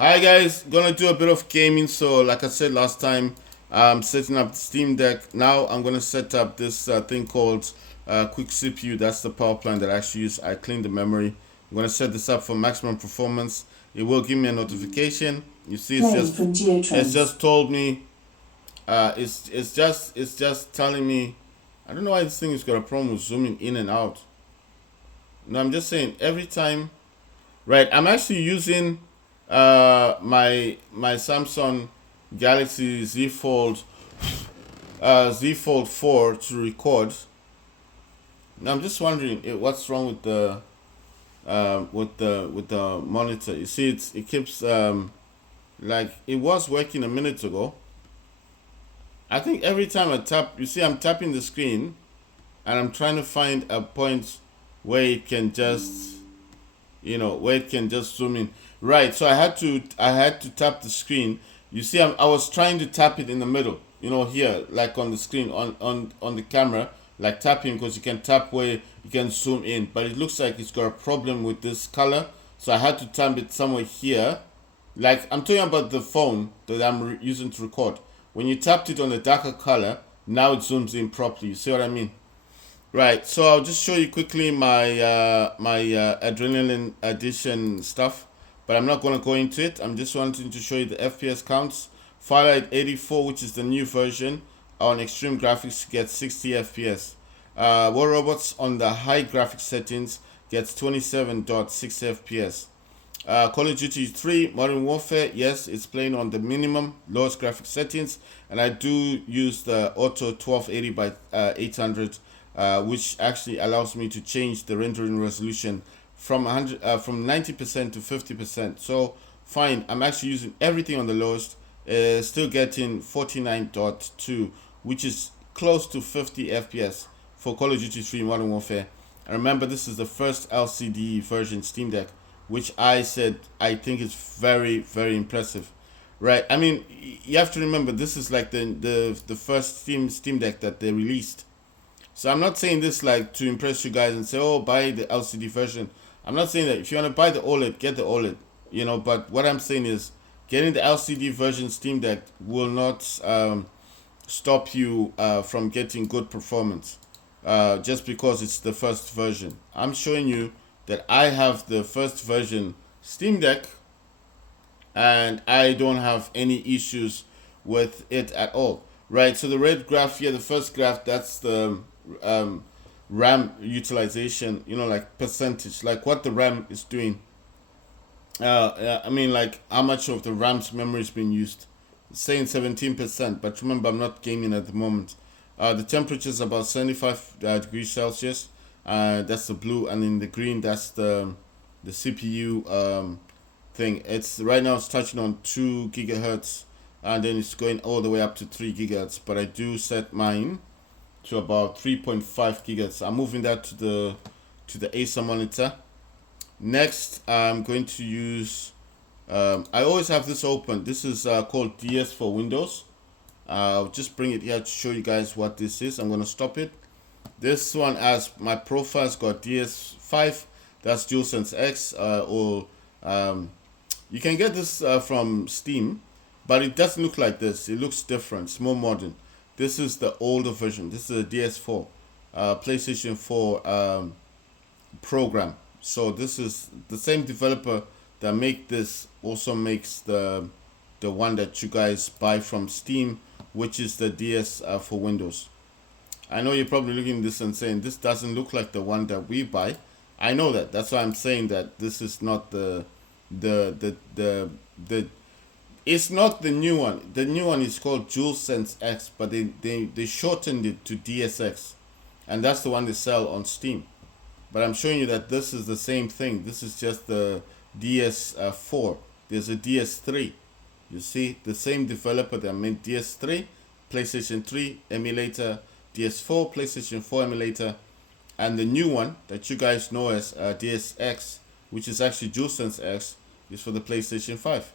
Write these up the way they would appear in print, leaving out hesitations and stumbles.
Hi guys, gonna do a bit of gaming. So like I said last time, I'm setting up the Steam Deck. Now I'm gonna set up this thing called Quick CPU. That's the power plant that I actually use. I clean the memory. I'm gonna set this up for maximum performance. It will give me a notification. You see, it's just told me. It's just telling me. I don't know why this thing has got a problem with zooming in and out. No, I'm just saying every time. Right, I'm actually using my Samsung Galaxy Z Fold 4 to record. Now I'm just wondering what's wrong with the monitor. You see, it keeps like it was working a minute ago. I think every time I tap, you see, I'm tapping the screen and I'm trying to find a point where it can just where it can just zoom in. Right, so I had to tap the screen. You see, I was trying to tap it in the middle, here, like on the screen, on the camera, like tapping, because you can tap where you can zoom in, but it looks like it's got a problem with this color. So I had to tap it somewhere here. Like, I'm talking about the phone that I'm using to record. When you tapped it on the darker color, now it zooms in properly. You see what I mean? Right, so I'll just show you quickly my adrenaline addition stuff, but I'm not going to go into it. I'm just wanting to show you the FPS counts. Firelight 84, which is the new version on extreme graphics, gets 60 FPS. War Robots on the high graphics settings gets 27.6 FPS. Call of Duty 3 Modern Warfare, yes, it's playing on the minimum lowest graphics settings, and I do use the Auto 1280 by 800, which actually allows me to change the rendering resolution from 90% to 50%. So fine, I'm actually using everything on the lowest, still getting 49.2, which is close to 50 FPS for Call of Duty 3 Modern Warfare. And remember, this is the first LCD version Steam Deck, which I said I think is very, very impressive. Right? I mean, you have to remember, this is like the first Steam Deck that they released. So I'm not saying this like to impress you guys and say, oh, buy the LCD version. I'm not saying that. If you want to buy the OLED, get the OLED. But what I'm saying is, getting the LCD version Steam Deck will not stop you from getting good performance just because it's the first version. I'm showing you that I have the first version Steam Deck and I don't have any issues with it at all. Right, so the red graph here, the first graph, that's the RAM utilization, like percentage, like what the RAM is doing. I mean, like how much of the RAM's memory is being used. It's saying 17%, but remember, I'm not gaming at the moment. The temperature is about 75 degrees Celsius. That's the blue, and in the green, that's the CPU thing. It's right now it's touching on 2 GHz, and then it's going all the way up to 3 GHz. But I do set mine to about 3.5 GHz. I'm moving that to the Acer monitor. Next, I'm going to use. I always have this open. This is called DS4 Windows. I'll just bring it here to show you guys what this is. I'm going to stop it. This one, as my profile's got DS5. That's DualSense X. Or you can get this from Steam, but it doesn't look like this. It looks different. It's more modern. This is the older version. This is a DS4, PlayStation 4 program. So this is the same developer that make this also makes the one that you guys buy from Steam, which is the DS for Windows. I know you're probably looking at this and saying this doesn't look like the one that we buy. I know that. That's why I'm saying that this is not the it's not the new one. The new one is called DualSense X, but they shortened it to DSX, and that's the one they sell on Steam. But I'm showing you that this is the same thing. This is just the DS4. There's a DS3. You see, the same developer that made DS3, PlayStation 3 emulator, DS4, PlayStation 4 emulator, and the new one that you guys know as DSX, which is actually DualSense X, is for the PlayStation 5.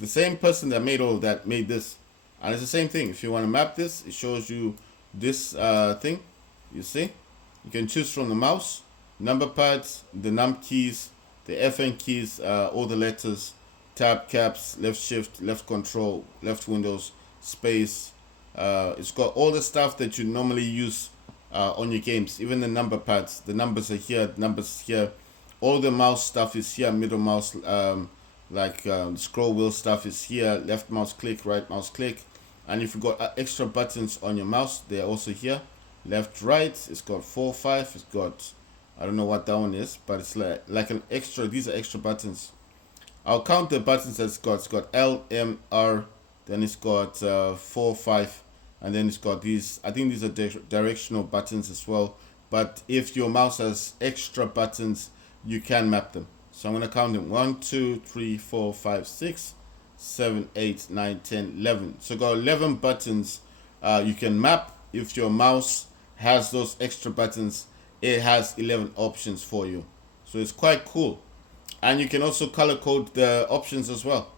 The same person that made all of that made this. And it's the same thing. If you want to map this, it shows you this thing. You see? You can choose from the mouse, number pads, the num keys, the FN keys, all the letters, tab, caps, left shift, left control, left Windows, space. It's got all the stuff that you normally use on your games, even the number pads. The numbers are here, the numbers here. All the mouse stuff is here, middle mouse, scroll wheel stuff is here, left mouse click, right mouse click. And if you've got extra buttons on your mouse, they're also here. Left, right, it's got 4, 5, it's got, I don't know what that one is, but it's like an extra, these are extra buttons. I'll count the buttons that it's got L, M, R, then it's got 4, 5, and then it's got these, I think these are directional buttons as well. But if your mouse has extra buttons, you can map them. So I'm going to count them 1, 2, 3, 4, 5, 6, 7, 8, 9, 10, 11. So got 11 buttons you can map. If your mouse has those extra buttons, it has 11 options for you. So it's quite cool. And you can also color code the options as well.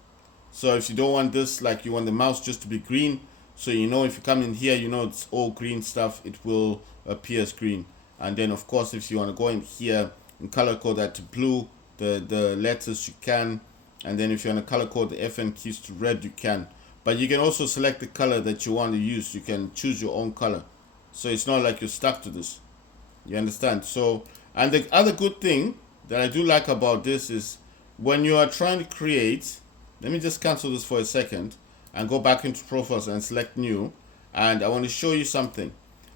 So if you don't want this, like you want the mouse just to be green, so you know if you come in here, you know it's all green stuff, it will appear as green. And then of course if you want to go in here and color code that to blue, the letters, you can. And then if you want to color code the FN keys to red, you can. But you can also select the color that you want to use. You can choose your own color. So it's not like you're stuck to this. You understand? So, and the other good thing that I do like about this is when you are trying to create, let me just cancel this for a second and go back into profiles and select new. And I want to show you something.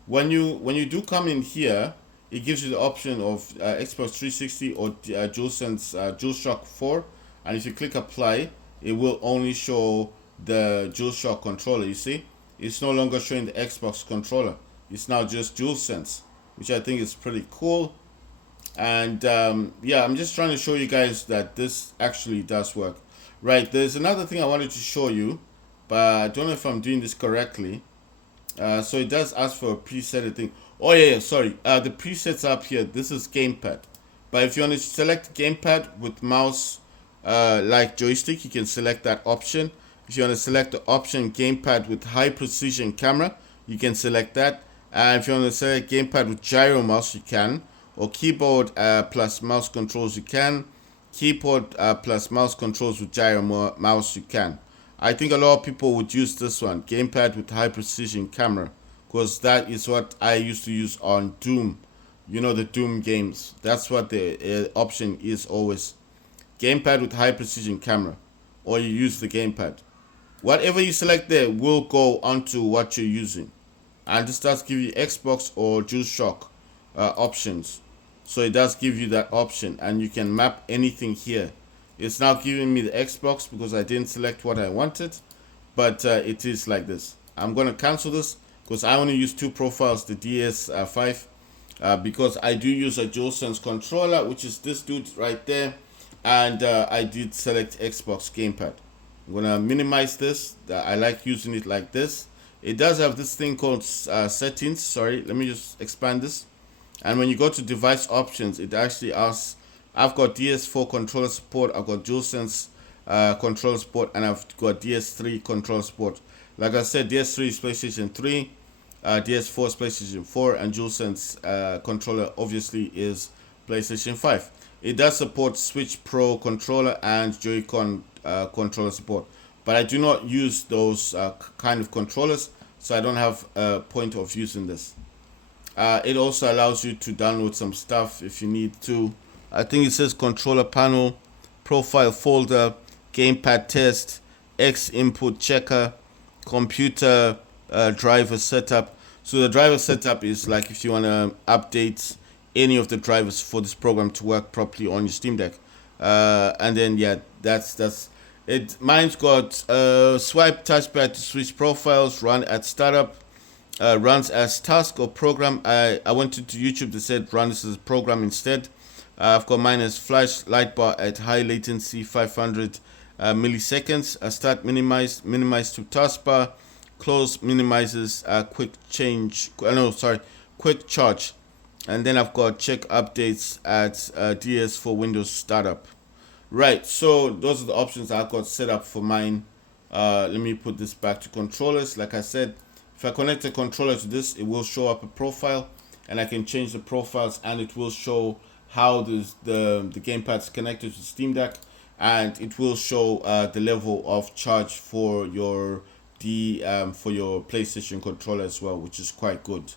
When you do come in here, it gives you the option of Xbox 360 or DualSense DualShock 4. And if you click apply, it will only show the DualShock controller. You see, it's no longer showing the Xbox controller. It's now just DualSense, which I think is pretty cool. And yeah, I'm just trying to show you guys that this actually does work. Right, there's another thing I wanted to show you, but I don't know if I'm doing this correctly. So it does ask for a preset thing. Oh yeah, sorry. The presets up here, this is gamepad. But if you want to select gamepad with mouse like joystick, you can select that option. If you want to select the option gamepad with high precision camera, you can select that. And if you want to select gamepad with gyro mouse, you can. Or keyboard plus mouse controls, you can. Keyboard plus mouse controls with gyro mouse, you can. I think a lot of people would use this one, gamepad with high precision camera, because that is what I used to use on Doom. You know, the Doom games. That's what the option is always. Gamepad with high precision camera, or you use the gamepad. Whatever you select there will go onto what you're using. And this does give you Xbox or DualShock options. So it does give you that option, and you can map anything here. It's now giving me the Xbox because I didn't select what I wanted, but it is like this. I'm going to cancel this because I only use two profiles, the DS5, because I do use a DualSense controller, which is this dude right there, and I did select Xbox gamepad. I'm going to minimize this. I like using it like this. It does have this thing called settings. Sorry, let me just expand this. And when you go to device options, it actually asks, I've got DS4 controller support, I've got DualSense controller support, and I've got DS3 controller support. Like I said, DS3 is PlayStation 3, DS4 is PlayStation 4, and DualSense controller obviously is PlayStation 5. It does support Switch Pro controller and Joy-Con controller support. But I do not use those kind of controllers, so I don't have a point of using this. It also allows you to download some stuff if you need to. I think it says controller panel, profile folder, gamepad test, X input checker, computer driver setup. So the driver setup is like if you want to update any of the drivers for this program to work properly on your Steam Deck. And then yeah, that's it. Mine's got swipe touchpad to switch profiles, run at startup, runs as task or program. I went to YouTube, they said run this as a program instead. I've got mine as flash light bar at high latency 500 milliseconds. Start minimize to taskbar, close minimizes quick charge. And then I've got check updates at DS4 Windows startup. Right, so those are the options I've got set up for mine. Let me put this back to controllers. Like I said, if I connect a controller to this, it will show up a profile, and I can change the profiles, and it will show how the gamepad is connected to Steam Deck. and it will show the level of charge for your PlayStation controller as well, which is quite good.